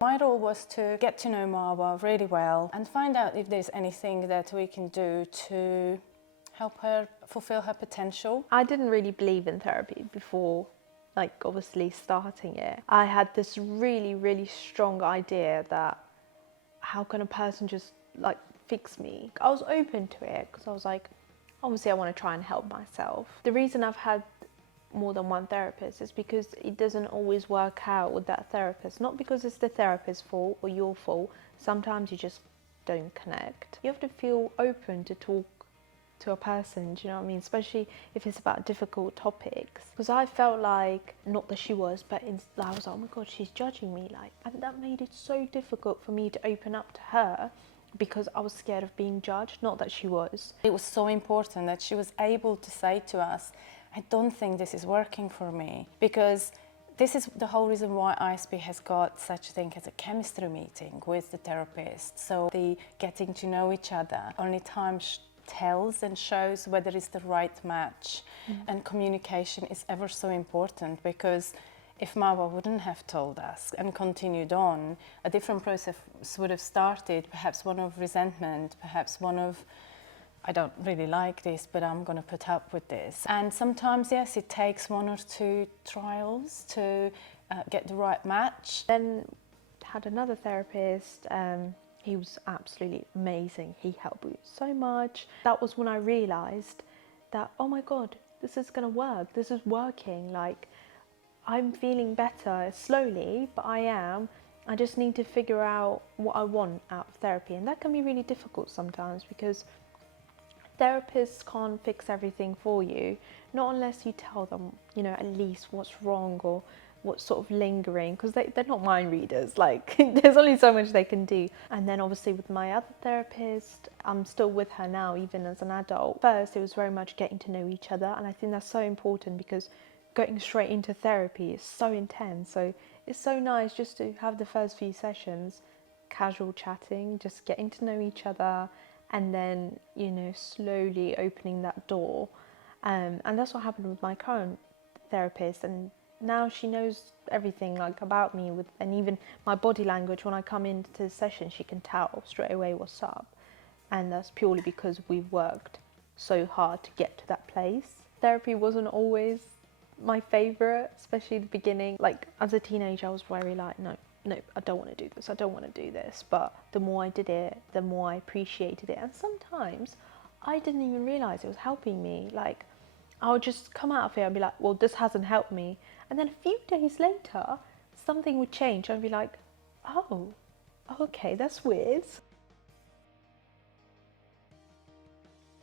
My role was to get to know Marwa really well and find out if there's anything that we can do to help her fulfill her potential. I didn't really believe in therapy before, like, obviously starting it. I had this really, really strong idea that how can a person just like fix me? I was open to it because I was like, obviously I want to try and help myself. The reason I've had more than one therapist is because it doesn't always work out with that therapist. Not because it's the therapist's fault or your fault. Sometimes you just don't connect. You have to feel open to talk to a person, do you know what I mean? Especially if it's about difficult topics. Because I felt like, not that she was, but I was like, oh my God, she's judging me. Like, and that made it so difficult for me to open up to her because I was scared of being judged, not that she was. It was so important that she was able to say to us, I don't think this is working for me, because this is the whole reason why ISP has got such a thing as a chemistry meeting with the therapist. So the getting to know each other, only time tells and shows whether it's the right match. And communication is ever so important, because if Marwa wouldn't have told us and continued on, a different process would have started, perhaps one of resentment, perhaps one of, I don't really like this, but I'm going to put up with this. And sometimes, yes, it takes 1 or 2 trials to get the right match. Then had another therapist. He was absolutely amazing. He helped me so much. That was when I realised that, oh my God, this is going to work. This is working. Like, I'm feeling better slowly, but I am. I just need to figure out what I want out of therapy. And that can be really difficult sometimes, because therapists can't fix everything for you, not unless you tell them, you know, at least what's wrong or what's sort of lingering, because they're not mind readers. Like, there's only so much they can do. And then obviously with my other therapist, I'm still with her now, even as an adult. First, it was very much getting to know each other, and I think that's so important, because going straight into therapy is so intense. So it's so nice just to have the first few sessions casual chatting, just getting to know each other, and then, you know, slowly opening that door. And that's what happened with my current therapist. And now she knows everything, like, about me, and even my body language. When I come into the session, she can tell straight away what's up. And that's purely because we've worked so hard to get to that place. Therapy wasn't always my favourite, especially the beginning. Like, as a teenager, I was very like, no, I don't want to do this, I don't want to do this. But the more I did it, the more I appreciated it. And sometimes I didn't even realise it was helping me. Like, I would just come out of it and be like, well, this hasn't helped me. And then a few days later, something would change. I'd be like, oh, okay, that's weird.